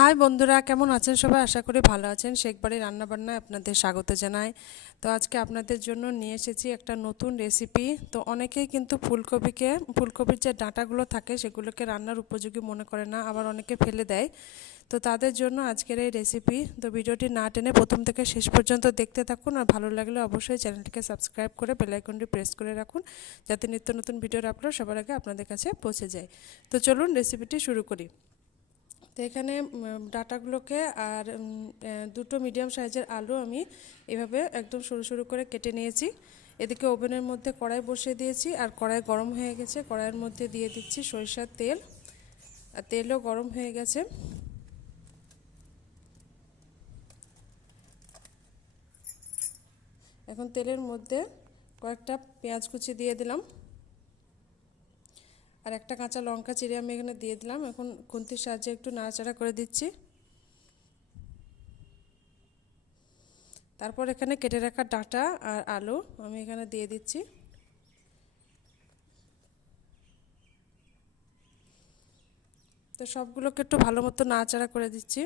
High বন্ধুরা, কেমন আছেন সবাই? আশা করি ভালো আছেন। শেখ বাড়ির রান্নাবান্নায় আপনাদের স্বাগত জানাই। তো আজকে আপনাদের জন্য নিয়ে এসেছি একটা নতুন রেসিপি। তো অনেকেই কিন্তু ফুলকপির যে ডাঁটাগুলো থাকে সেগুলোকে রান্নার উপযোগী মনে করে না, আবার অনেকে ফেলে দেয়। তো তাদের জন্য আজকের এই রেসিপি। তো ভিডিওটি না টেনে প্রথম থেকে শেষ পর্যন্ত দেখতে থাকুন, আর ভালো লাগলে অবশ্যই চ্যানেলটিকে সাবস্ক্রাইব করে বেল আইকনটি প্রেস করে রাখুন, যাতে নিত্য নতুন ভিডিওর আপলোড সবার আগে আপনাদের কাছে পৌঁছে যায়। তো চলুন রেসিপিটি শুরু করি। তো এখানে ডাটাগুলোকে আর দুটো মিডিয়াম সাইজের আলু আমি এভাবে একদম সরু সরু করে কেটে নিয়েছি। এদিকে ওভেনের মধ্যে কড়াই বসিয়ে দিয়েছি, আর কড়াই গরম হয়ে গেছে। কড়াইয়ের মধ্যে দিয়ে দিচ্ছি সরিষার তেল, আর তেলও গরম হয়ে গেছে। এখন তেলের মধ্যে কয়েকটা পেঁয়াজ কুচি দিয়ে দিলাম, আর একটা কাঁচা লঙ্কা চিড়ে আমি এখানে দিয়ে দিলাম। এখন খুন্তির সাহায্যে একটু নাড়াচাড়া করে দিচ্ছি। তারপর এখানে কেটে রাখা ডাঁটা আর আলু আমি এখানে দিয়ে দিচ্ছি। তো সবগুলোকে একটু ভালো মতো নাড়াচাড়া করে দিচ্ছি।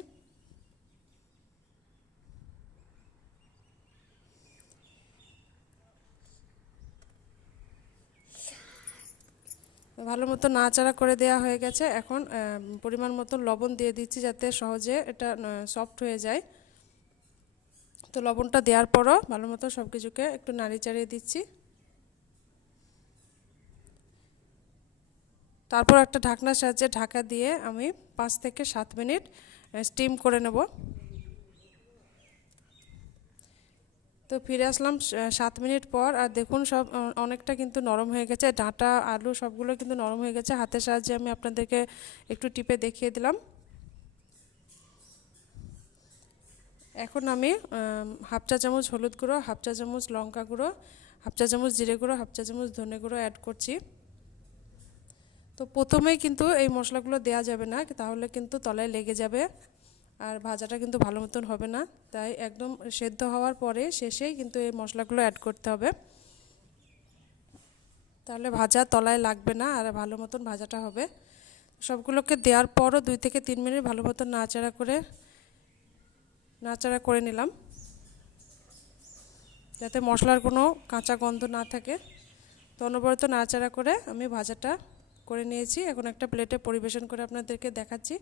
ভালো মতো নাড়াচাড়া করে দেওয়া হয়ে গেছে। এখন পরিমাণ মতো লবণ দিয়ে দিচ্ছি, যাতে সহজে এটা সফট হয়ে যায়। তো লবণটা দেওয়ার পরও ভালো মতো সব কিছুকে একটু নাড়ি চাড়িয়ে দিচ্ছি। তারপর একটা ঢাকনার সাহায্যে ঢাকা দিয়ে আমি 5 থেকে 7 মিনিট স্টিম করে নেব। তো ফিরে আসলাম 7 মিনিট পর, আর দেখুন সব অনেকটা কিন্তু নরম হয়ে গেছে। ডাঁটা আলু সবগুলো কিন্তু নরম হয়ে গেছে। হাতের সাহায্যে আমি আপনাদেরকে একটু টিপে দেখিয়ে দিলাম। এখন আমি হাফ চা চামচ হলুদ গুঁড়ো, হাফ চা চামচ লঙ্কা গুঁড়ো, হাফ চা চামচ জিরে গুঁড়ো, হাফ চা চামচ ধনে গুঁড়ো অ্যাড করছি। তো প্রথমেই কিন্তু এই মশলাগুলো দেওয়া যাবে না, তাহলে কিন্তু তলায় লেগে যাবে আর ভাজাটা কিন্তু ভালো মতন হবে না। তাই একদম সেদ্ধ হওয়ার পরে শেষেই কিন্তু এই মশলাগুলো অ্যাড করতে হবে, তাহলে ভাজা তলায় লাগবে না আর ভালো মতন ভাজাটা হবে। সবগুলোকে দেওয়ার পরও 2 থেকে 3 মিনিট ভালো মতন নাড়াচাড়া করে নিলাম, যাতে মশলার কোনো কাঁচা গন্ধ না থাকে। তো অনবরত নাড়াচাড়া করে আমি ভাজাটা করে নিয়েছি। এখন একটা প্লেটে পরিবেশন করে আপনাদেরকে দেখাচ্ছি।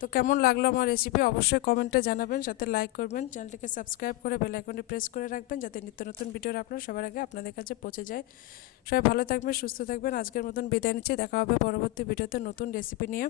তো কেমন লাগলো আমার রেসিপি অবশ্যই কমেন্টে জানাবেন, সাথে লাইক করবেন, চ্যানেলটিকে সাবস্ক্রাইব করে বেল আইকনটি প্রেস করে রাখবেন, যাতে নিত্য নতুন ভিডিওর আপলোড সবার আগে আপনাদের কাছে পৌঁছে যায়। সবাই ভালো থাকবেন, সুস্থ থাকবেন। আজকের মতন বিদায় নিচ্ছি। দেখা হবে পরবর্তী ভিডিওতে নতুন রেসিপি নিয়ে।